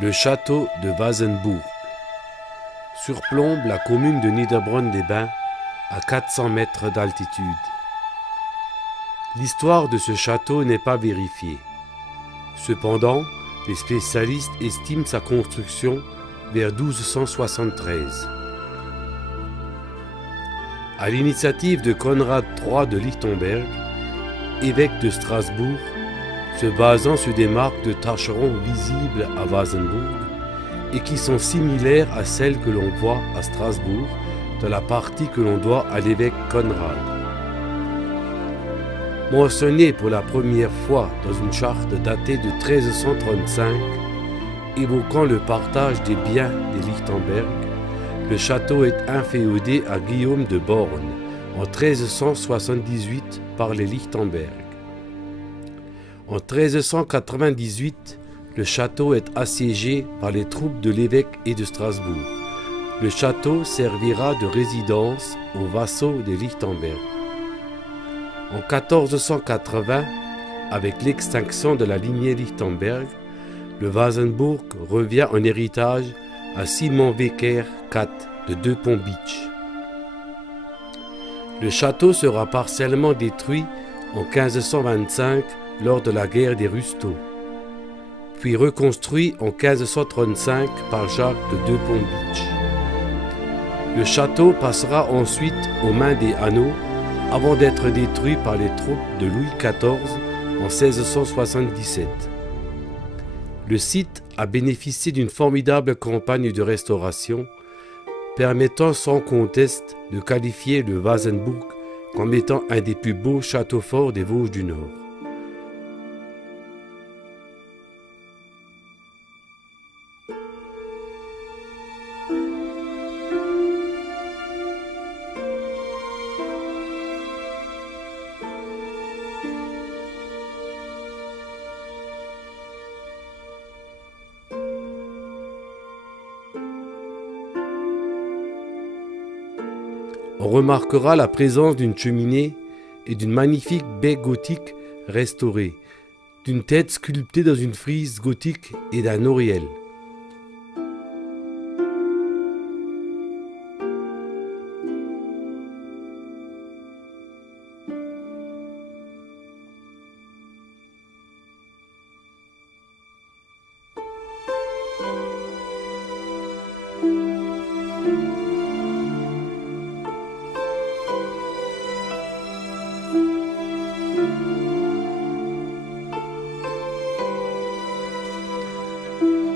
Le château de Wasenburg surplombe la commune de Niederbronn-les-Bains à 400 mètres d'altitude. L'histoire de ce château n'est pas vérifiée. Cependant, les spécialistes estiment sa construction vers 1273. À l'initiative de Conrad III de Lichtenberg, évêque de Strasbourg, se basant sur des marques de tâcherons visibles à Wasenburg et qui sont similaires à celles que l'on voit à Strasbourg dans la partie que l'on doit à l'évêque Conrad. Mentionné pour la première fois dans une charte datée de 1335, évoquant le partage des biens des Lichtenberg, le château est inféodé à Guillaume de Born en 1378 par les Lichtenberg. En 1398, le château est assiégé par les troupes de l'évêque et de Strasbourg. Le château servira de résidence aux vassaux des Lichtenberg. En 1480, avec l'extinction de la lignée Lichtenberg, le Wasenburg revient en héritage à Simon Wecker IV de Deux-Ponts-Bitche. Le château sera partiellement détruit en 1525 lors de la guerre des Rusteaux, puis reconstruit en 1535 par Jacques de Deux-Ponts-Bitche. Le château passera ensuite aux mains des Hanau avant d'être détruit par les troupes de Louis XIV en 1677. Le site a bénéficié d'une formidable campagne de restauration, permettant sans conteste de qualifier le Wasenburg comme étant un des plus beaux châteaux forts des Vosges du Nord. On remarquera la présence d'une cheminée et d'une magnifique baie gothique restaurée, d'une tête sculptée dans une frise gothique et d'un oriel.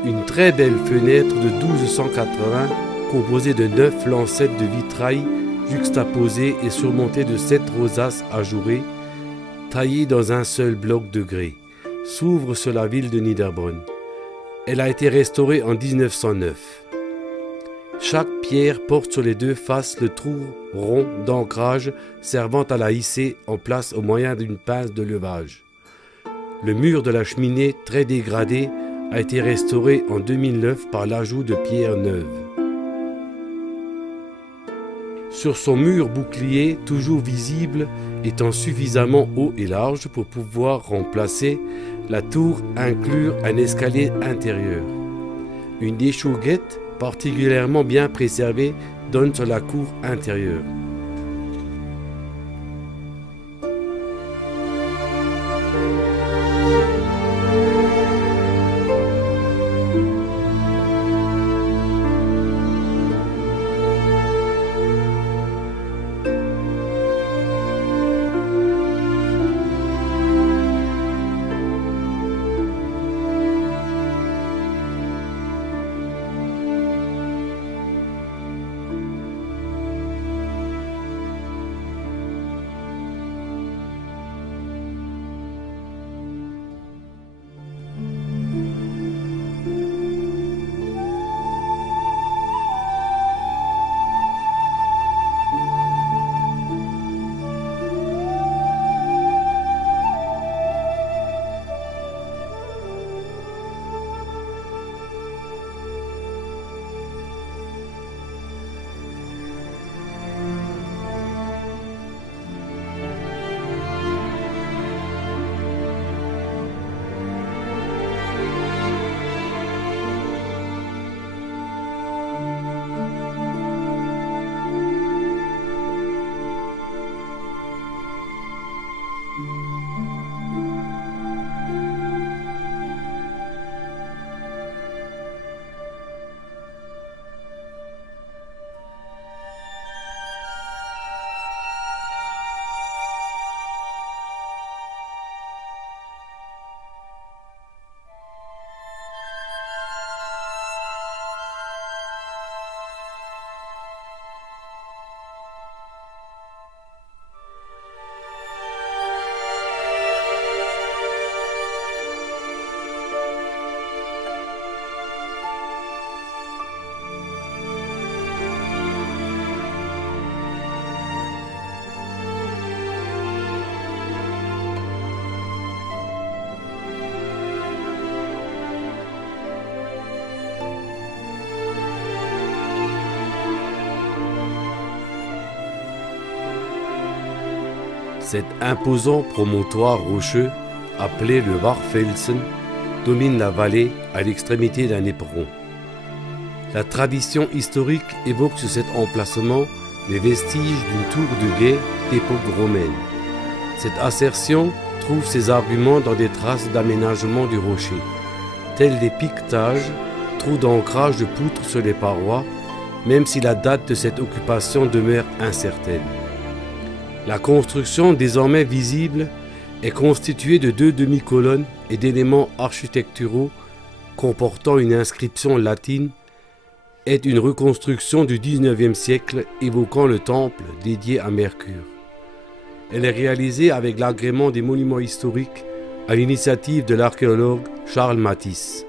Une très belle fenêtre de 1280 composée de 9 lancettes de vitrail juxtaposées et surmontées de 7 rosaces ajourées, taillées dans un seul bloc de grès, s'ouvre sur la ville de Niederbronn. Elle a été restaurée en 1909. Chaque pierre porte sur les deux faces le trou rond d'ancrage servant à la hisser en place au moyen d'une pince de levage. Le mur de la cheminée, très dégradé, a été restauré en 2009 par l'ajout de pierres neuves. Sur son mur bouclier, toujours visible, étant suffisamment haut et large pour pouvoir remplacer la tour, inclure un escalier intérieur. Une échauguette particulièrement bien préservée donne sur la cour intérieure. Cet imposant promontoire rocheux, appelé le Warfelsen, domine la vallée à l'extrémité d'un éperon. La tradition historique évoque sur cet emplacement les vestiges d'une tour de guet d'époque romaine. Cette assertion trouve ses arguments dans des traces d'aménagement du rocher, tels des piquetages, trous d'ancrage de poutres sur les parois, même si la date de cette occupation demeure incertaine. La construction désormais visible est constituée de 2 demi-colonnes et d'éléments architecturaux comportant une inscription latine, est une reconstruction du XIXe siècle évoquant le temple dédié à Mercure. Elle est réalisée avec l'agrément des monuments historiques à l'initiative de l'archéologue Charles Matisse.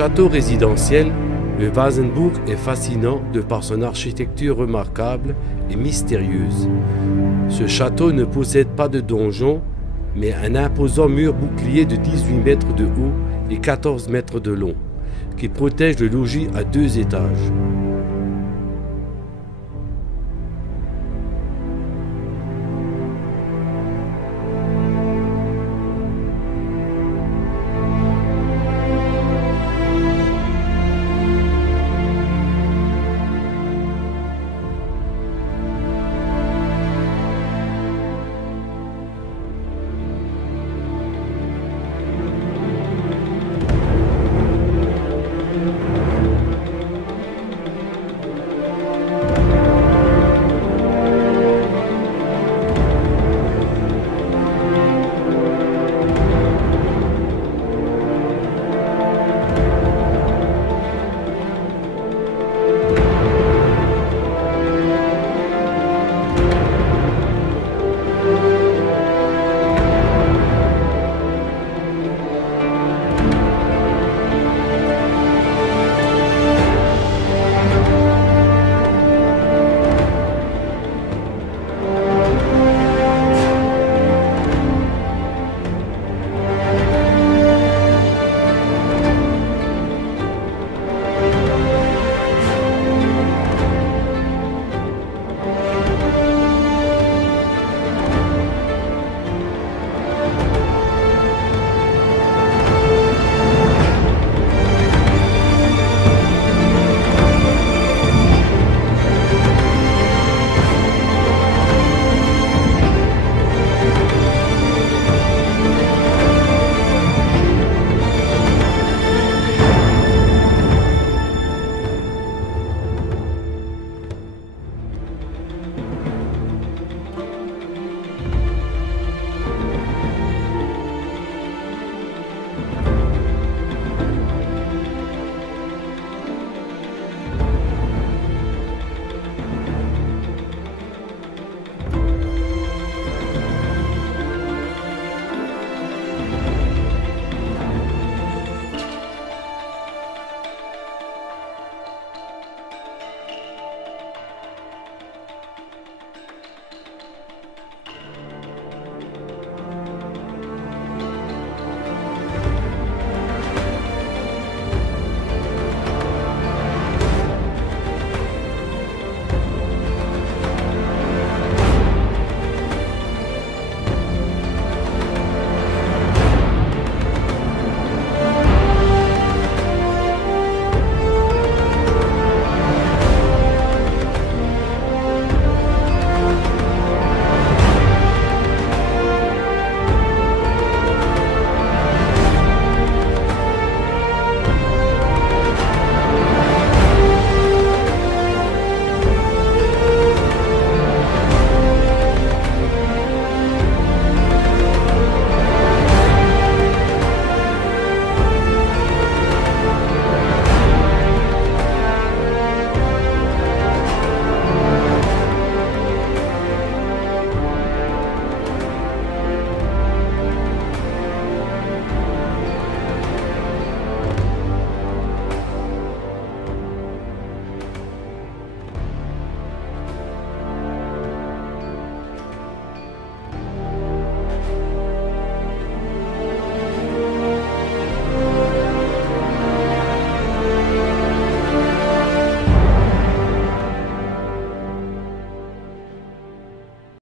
Château résidentiel, le Wasenburg est fascinant de par son architecture remarquable et mystérieuse. Ce château ne possède pas de donjon, mais un imposant mur bouclier de 18 mètres de haut et 14 mètres de long, qui protège le logis à 2 étages.